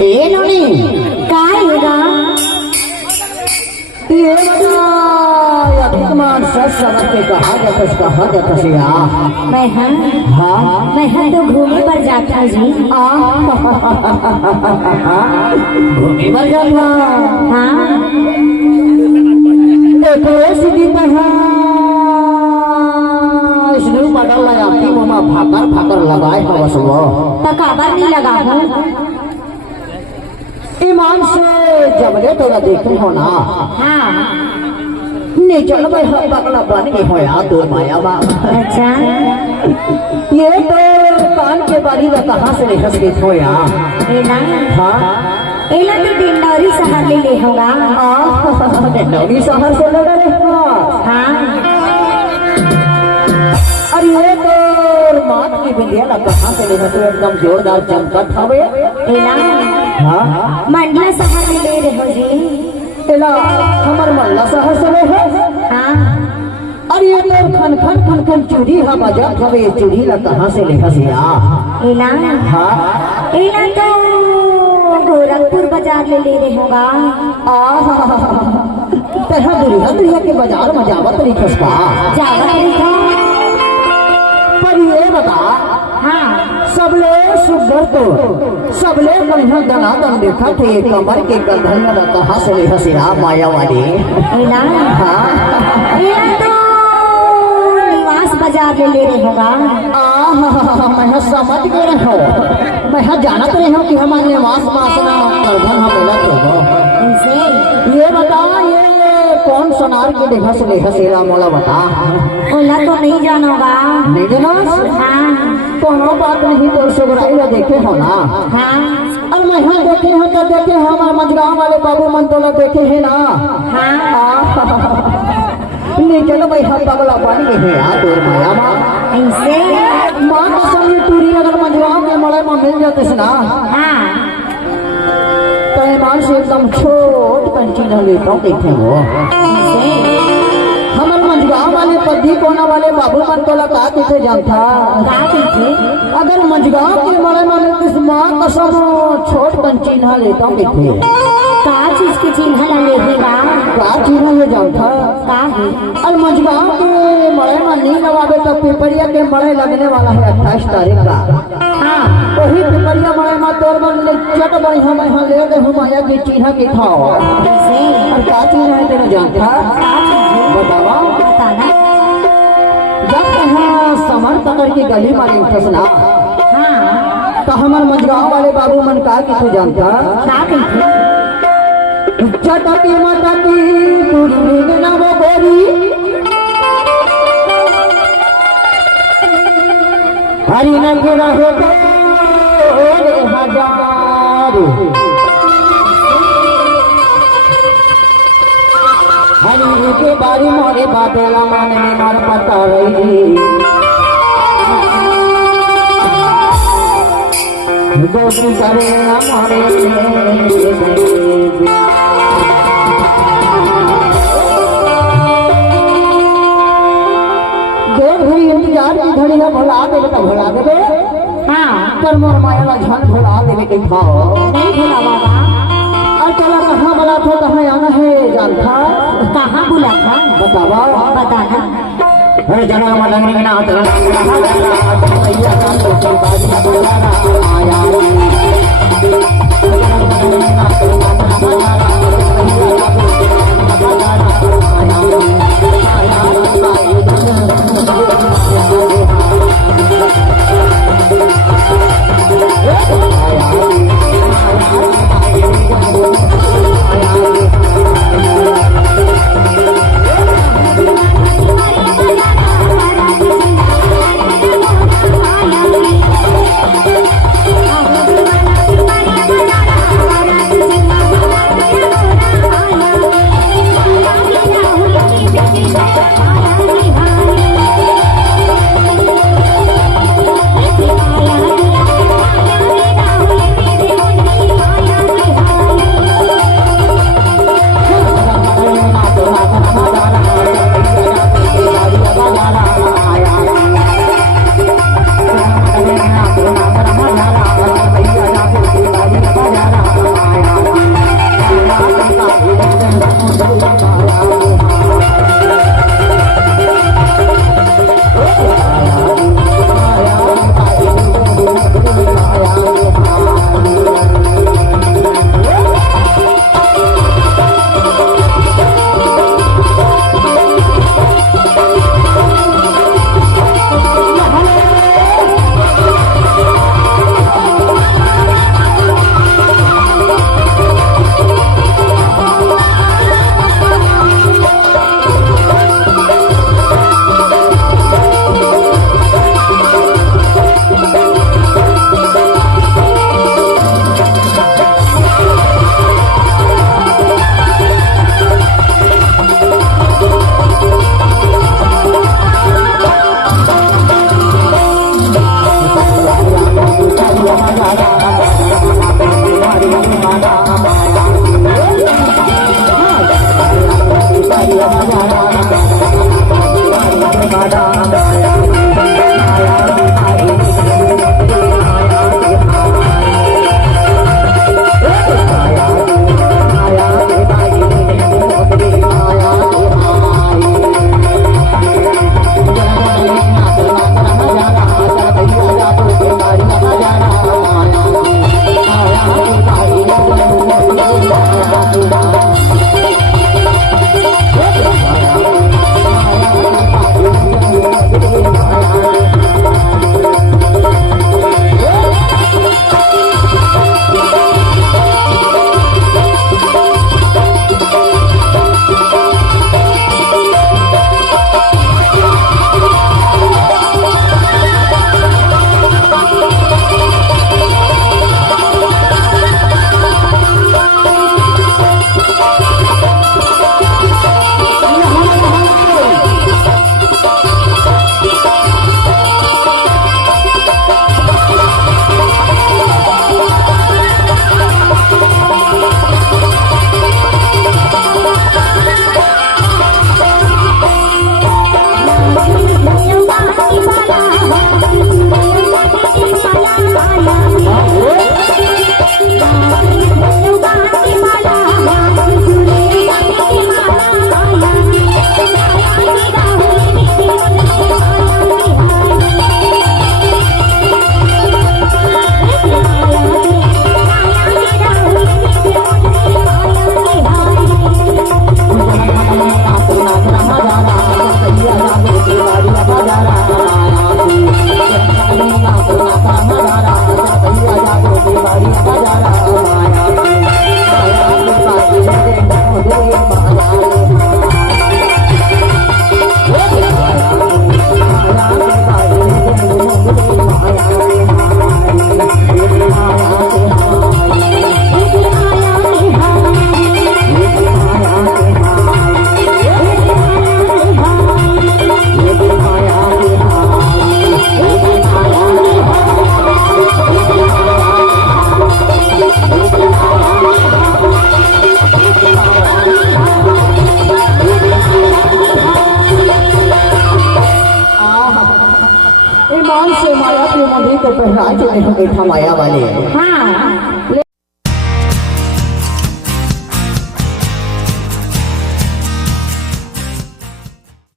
ये नोनी काय होगा ये बता अधिकमान सत्संग के कहा जाता से मैं तो घूमने पर जाता जी। घूमने पर जाता हाँ देखो सीधी इसने पटल लगा की ममा फाकर लगाए हो बस वो तकाबर नहीं लगा हूँ ईमान से जबले तो देखते हो ना। हाँ नहीं चल भाई हम पकड़ा बनी हो यार दो माया बा। अच्छा ये तो कान के बारी में कहाँ से निकल गई हो यार। एला हाँ एला तो डिंडौरी शहर ले होगा। डिंडौरी शहर से लगा रहे हाँ अरे ये तो मात की बिंदिया ना कहाँ से लेना तो एकदम जोरदार चमकत हवे। एला हाँ मंडला शहर ले रहे हो जी। एला हमार मल्ला शहर से ले है। हाँ अरे ये तो खन खन चूड़ी हा बजात हवे चूड़ी ला कहाँ से ले हसिया। एला हाँ एला तो गोरखपुर बाजार ले रहे होगा। तेरा दुरिया के बाजार में जावत नहीं खसपा जावा पर ये बता। हाँ सबले सुंदर तो सबले बढ़िया दनादन देखा थे कमर के कंधन में कहाँ से ले हसीरा माया वाली। एला हाँ एला तो निवास बाजार ले रहे होगा। मैं समझ गए हो मैं जानत रही हूँ कि हमारे निवास वासना करधन हम मिला थे इनसे ये बता ये कौन सोनार के देखा से लेखा सेरा मोला बता। ओला तो नहीं जानोगा। नहीं देना हाँ कोनो बात नहीं तो सुगराई ला देखे हो ना। हाँ अब मैं यहाँ देखे हो तो देखे हमारे मजगांव वाले बाबू मन तो ला देखे है ना। हाँ नहीं चलो भाई हम पगला बन गए हैं यार दूर माया माँ ऐसे माँ का समय टूरी अगर मजगांव के मड़े में मिल जाते ना। हाँ तो ईमान से एकदम छोट कंचीना लेता देखे वो हमारे मजगांव वाले पद्दी कोना वाले बाबू मन तो लगा देते जानता अगर मजगांव के मड़े में किस माँ कसम छोट कंचीना लेता देखे का चीज की चिन्ह लेगा क्या चीज ये जानता का है और मजगांव के मड़े में नहीं लगावे तो पिपरिया के मड़े लगने वाला है 28 तारीख का। हाँ वही पिपरिया मड़े में तोर बन चट बड़ी हम यहाँ ले गए हम माया की चिन्ह के खाओ ऐसे और क्या चीज है तेरा जानता का चीज है बतावा बताना। जब यहाँ समर पकड़ के गली मारे फसना हाँ तो हमारे मजगांव वाले बाबू मन का कि तू जानता का कहते चटकी मटकी तुरी न वो गोरी हरी नंग रहे हजार हरी के बारी मोरे बादला मन में मार पता रही दोस्ती करे हमारे इंतजार की घड़ी है भुला देवे तो भुला देवे। हाँ पर मोर माया ला झन भुला देवे के खाओ नहीं भूला बाबा। और चला कहाँ बोला था कहाँ आना है जानता कहाँ बुला था बतावा बताना। अरे जना मलंग ना तो राज्य में हो गई था माया वाले। हाँ